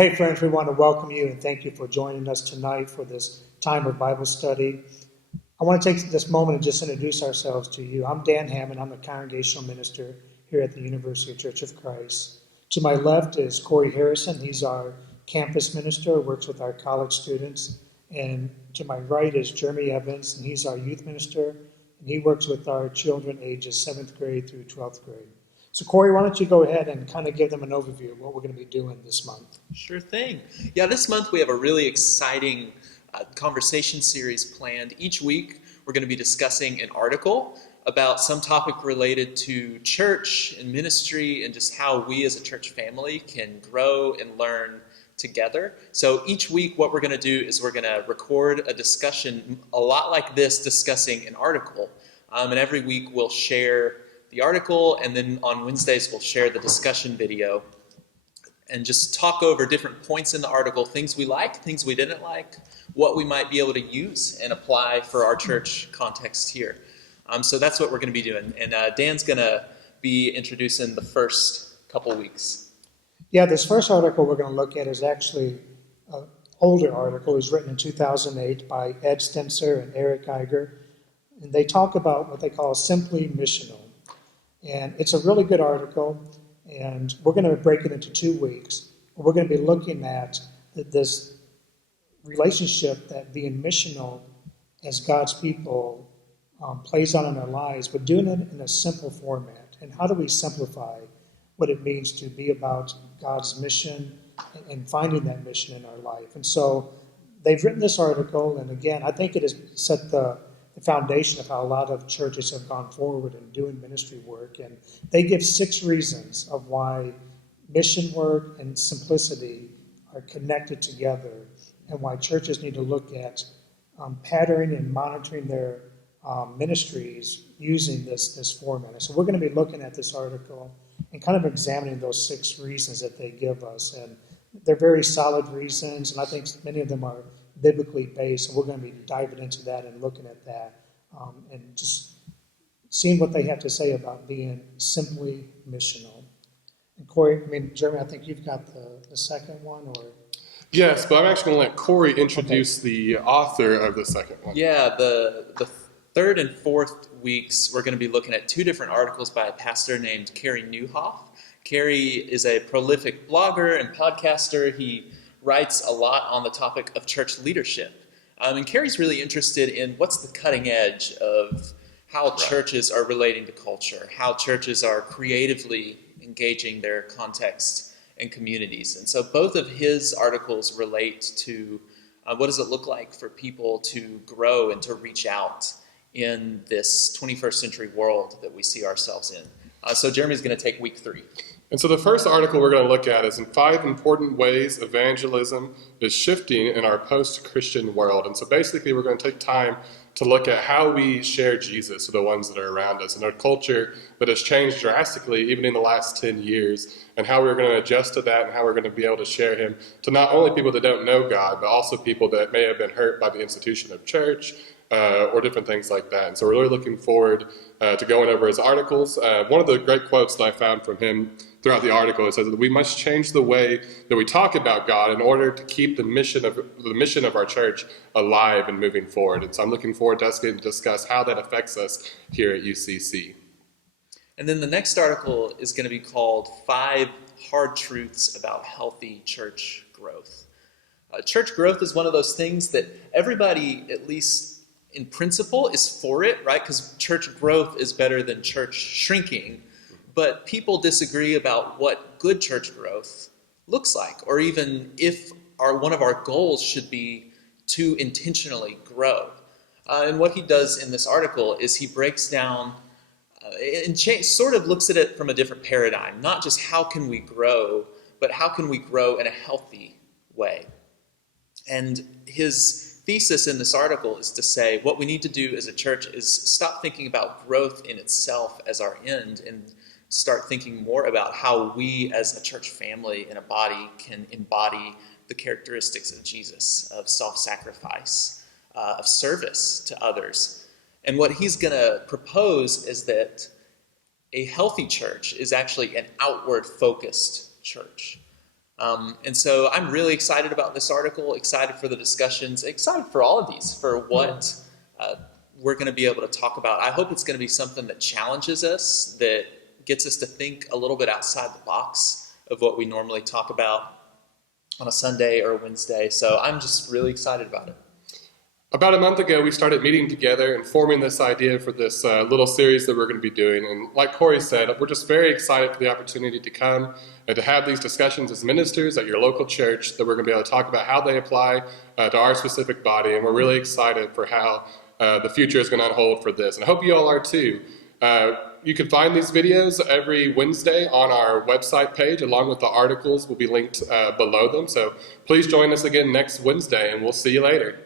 hey, friends, we want to welcome you and thank you for joining us tonight for this time of Bible study. I want to take this moment and just introduce ourselves to you. I'm Dan Hammond. I'm a congregational minister here at the University Church of Christ. To my left is Corey Harrison. He's our campus minister, works with our college students. And to my right is Jeremy Evans, and he's our youth minister, and he works with our children ages 7th grade through 12th grade. So Corey, why don't you go ahead and kind of give them an overview of what we're going to be doing this month. Sure thing. Yeah, this month we have a really exciting conversation series planned. Each week we're going to be discussing an article about some topic related to church and ministry and just how we as a church family can grow and learn together. So each week what we're going to do is we're going to record a discussion a lot like this discussing an article. And every week we'll share the article, and then on Wednesdays we'll share the discussion video and just talk over different points in the article, things we liked, things we didn't like, what we might be able to use and apply for our church context here. So that's what we're going to be doing. And Dan's going to be introducing the first couple weeks. Yeah, this first article we're going to look at is actually an older article. It was written in 2008 by Ed Stemser and Eric Geiger. And they talk about what they call simply missional. And it's a really good article, and we're going to break it into 2 weeks. We're going to be looking at this relationship that being missional as God's people plays out in our lives, but doing it in a simple format. And how do we simplify what it means to be about God's mission and finding that mission in our life? And so they've written this article, and again, I think it has set the foundation of how a lot of churches have gone forward in doing ministry work. And they give 6 reasons of why mission work and simplicity are connected together, and why churches need to look at patterning and monitoring their ministries using this format. And so we're going to be looking at this article and kind of examining those 6 reasons that they give us. And they're very solid reasons, and I think many of them are biblically based, and we're going to be diving into that and looking at that and just seeing what they have to say about being simply missional. And Corey, Jeremy, I think you've got the second one, or? Yes, but I'm actually going to let Corey introduce the author of the second one. Yeah, the third and fourth weeks, we're going to be looking at 2 different articles by a pastor named Carey Nieuwhof. Carey is a prolific blogger and podcaster. He writes a lot on the topic of church leadership. And Carey's really interested in what's the cutting edge of how churches are relating to culture, how churches are creatively engaging their context and communities. And so both of his articles relate to what does it look like for people to grow and to reach out in this 21st century world that we see ourselves in. So Jeremy's going to take week 3. And so the first article we're going to look at is in 5 important ways evangelism is shifting in our post-Christian world. And so basically we're going to take time to look at how we share Jesus to the ones that are around us in a culture that has changed drastically even in the last 10 years, and how we're going to adjust to that and how we're going to be able to share him to not only people that don't know God, but also people that may have been hurt by the institution of church, or different things like that. And so we're really looking forward to going over his articles. One of the great quotes that I found from him throughout the article, it says that we must change the way that we talk about God in order to keep the mission of our church alive and moving forward. And so I'm looking forward to us getting to discuss how that affects us here at UCC. And then the next article is going to be called 5 Hard Truths About Healthy Church Growth. Church growth is one of those things that everybody, at least in principle, is for it, right? Because church growth is better than church shrinking. But people disagree about what good church growth looks like, or even if one of our goals should be to intentionally grow. And what he does in this article is he breaks down and sort of looks at it from a different paradigm, not just how can we grow, but how can we grow in a healthy way. And his thesis in this article is to say what we need to do as a church is stop thinking about growth in itself as our end and start thinking more about how we as a church family and a body can embody the characteristics of Jesus, of self-sacrifice, of service to others. And what he's going to propose is that a healthy church is actually an outward-focused church. And so I'm really excited about this article, excited for the discussions, excited for all of these, for what we're going to be able to talk about. I hope it's going to be something that challenges us, that gets us to think a little bit outside the box of what we normally talk about on a Sunday or a Wednesday. So I'm just really excited about it. About a month ago, we started meeting together and forming this idea for this little series that we're going to be doing. And like Corey said, we're just very excited for the opportunity to come and to have these discussions as ministers at your local church, that we're going to be able to talk about how they apply to our specific body. And we're really excited for how the future is going to unfold for this. And I hope you all are too. You can find these videos every Wednesday on our website page, along with the articles will be linked below them. So please join us again next Wednesday, and we'll see you later.